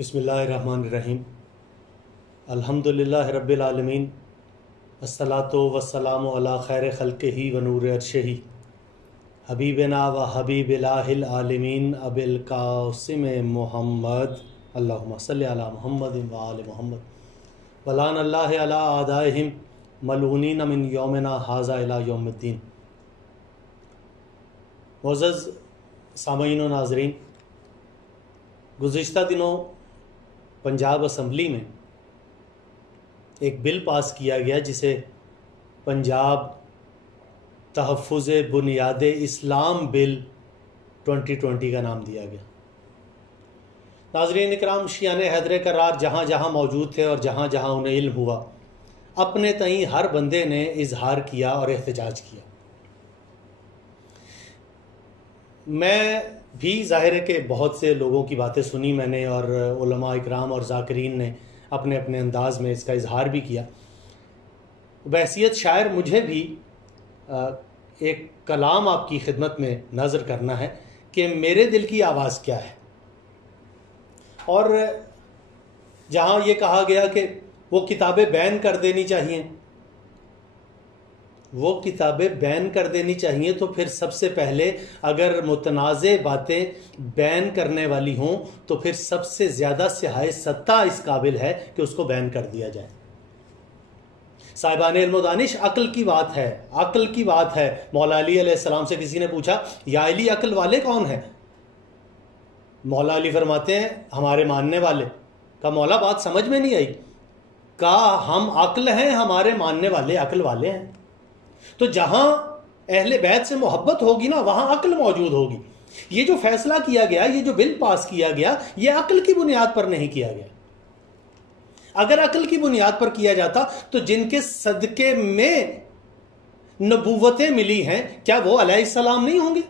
بسم اللہ الرحمن الرحیم الحمدللہ رب العالمین الصلاۃ والسلام علی خیر خلقہ و نور عرشہ حبیبنا و حبیب الہ العالمین ابی القاسم محمد اللہم صلی علی محمد و آل محمد ولعن اللہ علی اعدائہم ملعونین من یومنا ھذا الی یوم الدین۔ معزز سامعین و ناظرین، گزشتہ دنوں پنجاب اسمبلی میں ایک بل پاس کیا گیا جسے پنجاب تحفظ بنیاد اسلام بل 2020 کا نام دیا گیا۔ ناظرین اکرام، شیعان حیدر کرار جہاں جہاں موجود تھے اور جہاں جہاں انہیں علم ہوا، اپنے تئیں ہر بندے نے اظہار کیا اور احتجاج کیا۔ میں بھی ظاہر ہے کہ بہت سے لوگوں کی باتیں سنی میں نے، اور علماء اکرام اور ذاکرین نے اپنے اپنے انداز میں اس کا اظہار بھی کیا۔ بحیثیت شاعر مجھے بھی ایک کلام آپ کی خدمت میں نظر کرنا ہے کہ میرے دل کی آواز کیا ہے۔ اور جہاں یہ کہا گیا کہ وہ کتابیں بین کر دینی چاہیے، وہ کتابیں بین کر دینی چاہیے، تو پھر سب سے پہلے اگر متنازع باتیں بین کرنے والی ہوں تو پھر سب سے زیادہ صحائے ستہ اس قابل ہے کہ اس کو بین کر دیا جائے۔ صاحبان علم و دانش، عقل کی بات ہے، عقل کی بات ہے۔ مولا علی علیہ السلام سے کسی نے پوچھا، یا علی عقل والے کون ہیں؟ مولا علی فرماتے ہیں ہمارے ماننے والے۔ کہا مولا بات سمجھ میں نہیں آئی۔ کہا ہم عقل ہیں، ہمارے ماننے والے عقل والے ہیں۔ تو جہاں اہل بیت سے محبت ہوگی نا، وہاں عقل موجود ہوگی۔ یہ جو فیصلہ کیا گیا، یہ جو بل پاس کیا گیا، یہ عقل کی بنیاد پر نہیں کیا گیا۔ اگر عقل کی بنیاد پر کیا جاتا تو جن کے صدقے میں نبوتیں ملی ہیں، کیا وہ علیہ السلام نہیں ہوں گے؟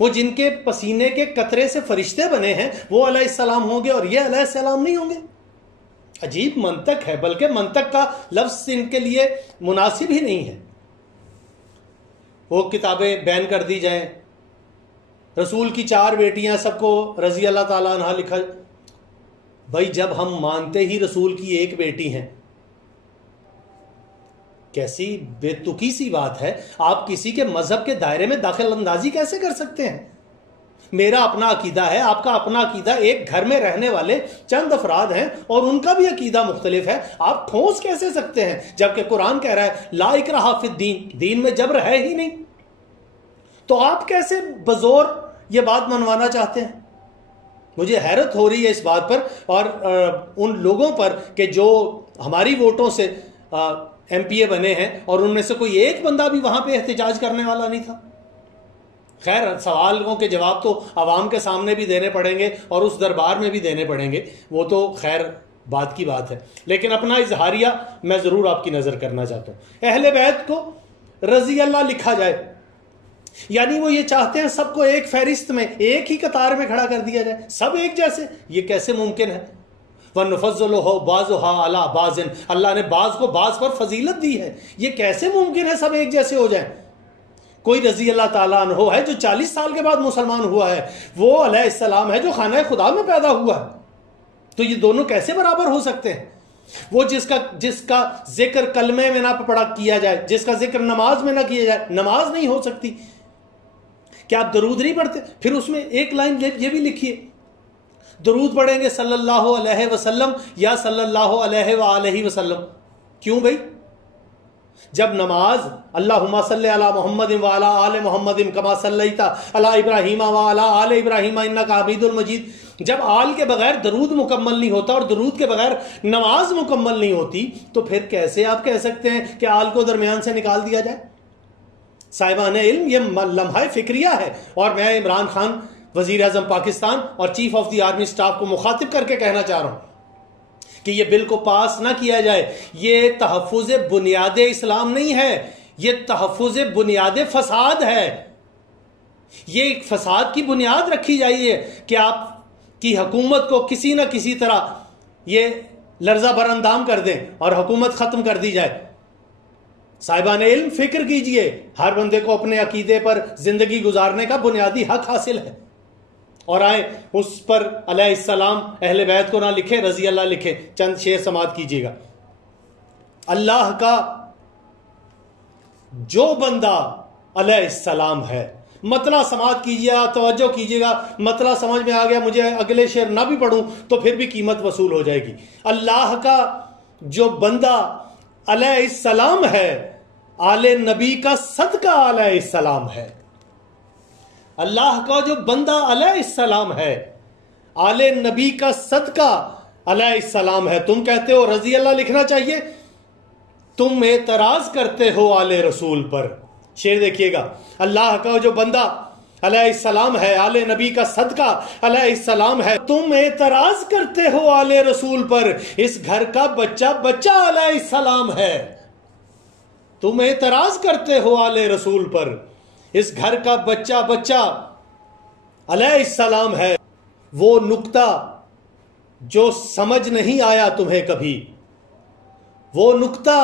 وہ جن کے پسینے کے قطرے سے فرشتے بنے ہیں، وہ علیہ السلام ہوں گے اور یہ علیہ السلام نہیں ہوں گے؟ عجیب منطق ہے، بلکہ منطق کا لفظ ان کے لیے مناسب ہی نہیں ہے۔ وہ کتابیں بین کر دی جائیں، رسول کی 4 بیٹیاں سب کو رضی اللہ تعالیٰ عنہ لکھا۔ بھائی جب ہم مانتے ہی رسول کی 1 بیٹی ہیں، کیسی بے تکی سی بات ہے۔ آپ کسی کے مذہب کے دائرے میں داخل اندازی کیسے کر سکتے ہیں؟ میرا اپنا عقیدہ ہے، آپ کا اپنا عقیدہ، ایک گھر میں رہنے والے چند افراد ہیں اور ان کا بھی عقیدہ مختلف ہے۔ آپ ٹھونس کیسے سکتے ہیں جبکہ قرآن کہہ رہا ہے لا اکراہ فی الدین، دین میں جبر ہے ہی نہیں؟ تو آپ کیسے بزور یہ بات منوانا چاہتے ہیں؟ مجھے حیرت ہو رہی ہے اس بات پر اور ان لوگوں پر کہ جو ہماری ووٹوں سے ایم پی اے بنے ہیں اور ان میں سے کوئی ایک بندہ بھی وہاں پہ احتجاج کرنے والا نہیں تھا۔ خیر، سوالوں کے جواب تو عوام کے سامنے بھی دینے پڑیں گے اور اس دربار میں بھی دینے پڑیں گے، وہ تو خیر بات کی بات ہے، لیکن اپنا اظہاریہ میں ضرور آپ کی نظر کرنا چاہتا ہوں۔ اہل بیت کو رضی اللہ لکھا جائے، یعنی وہ یہ چاہتے ہیں سب کو ایک فہرست میں، ایک ہی قطار میں کھڑا کر دیا جائے، سب ایک جیسے۔ یہ کیسے ممکن ہے؟ وَنُفَضِّلُهُ بَعْضُهَا عَلَىٰ بَعْضٍ، اللہ نے بعض کو بعض پر فضیلت دی ہے۔ یہ کیسے ممکن ہے سب ایک جیسے ہو جائیں؟ کوئی رضی اللہ تعالیٰ عنہ ہے جو 40 سال کے بعد مسلمان ہوا ہے، وہ علیہ السلام ہے جو خانہ خدا میں پیدا ہوا ہے، تو یہ دونوں کیسے برابر ہو سکتے ہیں؟ وہ جس کا ذکر کلمے میں نہ پڑھا کیا جائے، جس کا ذکر نماز میں نہ کیا جائے، نماز نہیں ہو سکتی۔ کیا آپ درود نہیں پڑھتے؟ پھر اس میں ایک لائن یہ بھی لکھیے، درود پڑھیں گے صلی اللہ علیہ وسلم یا صلی اللہ علیہ وآلہ وسلم۔ کیوں بھائی؟ جب نماز اللہم صلی علی محمد وعلی آل محمد کما صلیت علی ابراہیم وعلی آل ابراہیم انک حمید المجید، جب آل کے بغیر درود مکمل نہیں ہوتا اور درود کے بغیر نماز مکمل نہیں ہوتی، تو پھر کیسے آپ کہہ سکتے ہیں کہ آل کو درمیان سے نکال دیا جائے؟ صاحبان علم، یہ لمحہ فکریہ ہے، اور میں عمران خان وزیر اعظم پاکستان اور chief of the army staff کو مخاطب کر کے کہنا چاہ رہا ہوں کہ یہ بل کو پاس نہ کیا جائے۔ یہ تحفظ بنیاد اسلام نہیں ہے، یہ تحفظ بنیاد فساد ہے۔ یہ ایک فساد کی بنیاد رکھی جائے کہ آپ کی حکومت کو کسی نہ کسی طرح یہ لرزہ بر اندام کر دیں اور حکومت ختم کر دی جائے۔ صاحبان علم فکر کیجئے، ہر بندے کو اپنے عقیدے پر زندگی گزارنے کا بنیادی حق حاصل ہے۔ اور آئیں اس پر علیہ السلام اہل بیت کو نہ لکھیں، رضی اللہ لکھیں. چند شعر سماعت کیجیے گا. اللہ کا جو بندہ علیہ السلام ہے، مطلع سماعت کیجیے گا، توجہ کیجیے گا. مطلع سمجھ میں آ گیا، مجھے اگلے شعر نہ بھی پڑھوں تو پھر بھی قیمت وصول ہو جائے گی. اللہ کا جو بندہ علیہ السلام ہے، آل نبی کا صدقہ علیہ السلام ہے. اللہ کا جو بندہ علیہ السلام ہے، آل نبی کا صدقہ علیہ السلام ہے. تم کہتے ہو رضی اللہ لکھنا چاہیے، تم اعتراض کرتے ہو آل رسول پر. شعر دیکھیے گا. اللہ کا جو بندہ علیہ السلام ہے، آل نبی کا صدقہ علیہ السلام ہے، تم اعتراض کرتے ہو آل رسول پر، اس گھر کا بچہ بچہ علیہ السلام ہے. تم اعتراض کرتے ہو آل رسول پر، اس گھر کا بچہ بچہ علیہ السلام ہے. وہ نقطہ جو سمجھ نہیں آیا تمہیں کبھی، وہ نقطہ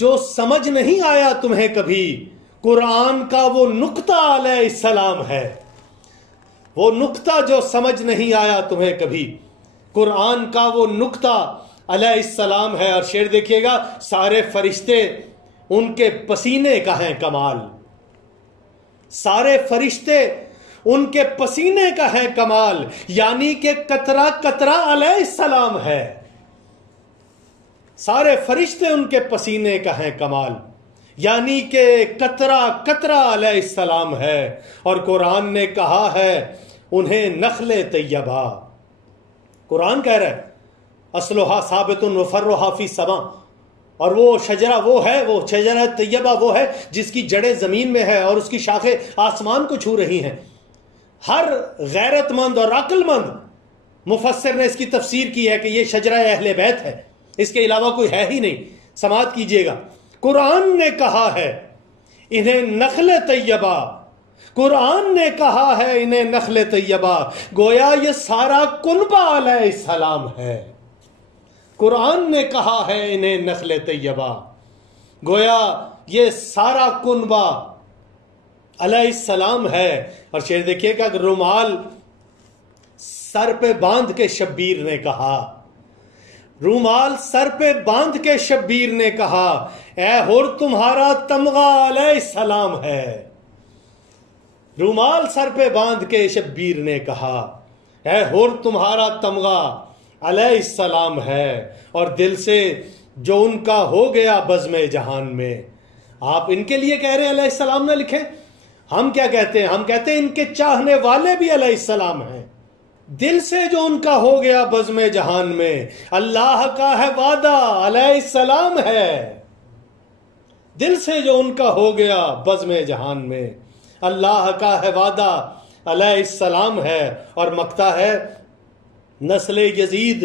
جو سمجھ نہیں آیا تمہیں کبھی، قرآن کا وہ نقطہ علیہ السلام ہے. وہ نقطہ جو سمجھ نہیں آیا تمہیں کبھی، قرآن کا وہ نقطہ علیہ السلام ہے. اور شعر دیکھیے گا. سارے فرشتے ان کے پسینے کا ہیں کمال، سارے فرشتے ان کے پسینے کا ہے کمال، یعنی کہ قطرہ قطرہ علیہ السلام ہے. سارے فرشتے ان کے پسینے کا ہے کمال، یعنی کہ قطرہ قطرہ علیہ السلام ہے. اور قرآن نے کہا ہے انہیں نخل طیبہ. قرآن کہہ رہا ہے اصلها ثابت وفرعها فی السماء. اور وہ شجرہ وہ ہے، وہ شجرہ طیبہ وہ ہے جس کی جڑیں زمین میں ہے اور اس کی شاخیں آسمان کو چھو رہی ہیں. ہر غیرت مند اور عقل مند مفسر نے اس کی تفسیر کی ہے کہ یہ شجرہ اہل بیت ہے، اس کے علاوہ کوئی ہے ہی نہیں. سماعت کیجئے گا. قرآن نے کہا ہے انہیں نخل طیبہ، قرآن نے کہا ہے انہیں نخل طیبہ، گویا یہ سارا کنبہ علیہ السلام ہے. قرآن نے کہا ہے انہیں نخل طیبہ، گویا یہ سارا کنبہ علیہ السلام ہے. اور شعر دیکھیے کہ رومال سر پہ باندھ کے شبیر نے کہا، رومال سر پہ باندھ کے شبیر نے کہا، اے ہور تمہارا تمغہ علیہ السلام ہے. رومال سر پہ باندھ کے شبیر نے کہا، اے ہور تمہارا تمغہ علیہ السلام ہے. اور دل سے جو ان کا ہو گیا بزم جہان میں. آپ ان کے لیے کہہ رہے ہیں علیہ السلام نہ لکھیں. ہم کیا کہتے ہیں؟ ہم کہتے ہیں ان کے چاہنے والے بھی علیہ السلام ہیں. دل سے جو ان کا ہو گیا بزم جہان میں، اللہ کا ہے وعدہ علیہ السلام ہے. دل سے جو ان کا ہو گیا بزم جہان میں، اللہ کا ہے وعدہ علیہ السلام ہے. اور مقطع ہے نسل یزید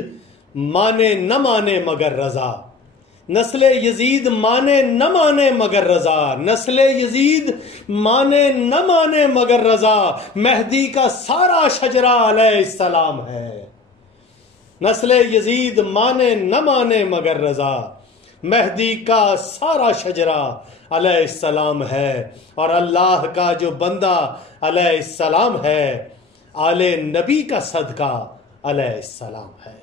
مانے نہ مانے مگر رضا، نسل یزید مانے نہ مانے مگر رضا، نسل یزید مانے نہ مانے مگر رضا، مہدی کا سارا شجرہ علیہ السلام ہے. نسل یزید مانے نہ مانے مگر رضا، مہدی کا سارا شجرہ علیہ السلام ہے. اور اللہ کا جو بندہ علیہ السلام ہے، آل نبی کا صدقہ علیہ السلام ہے.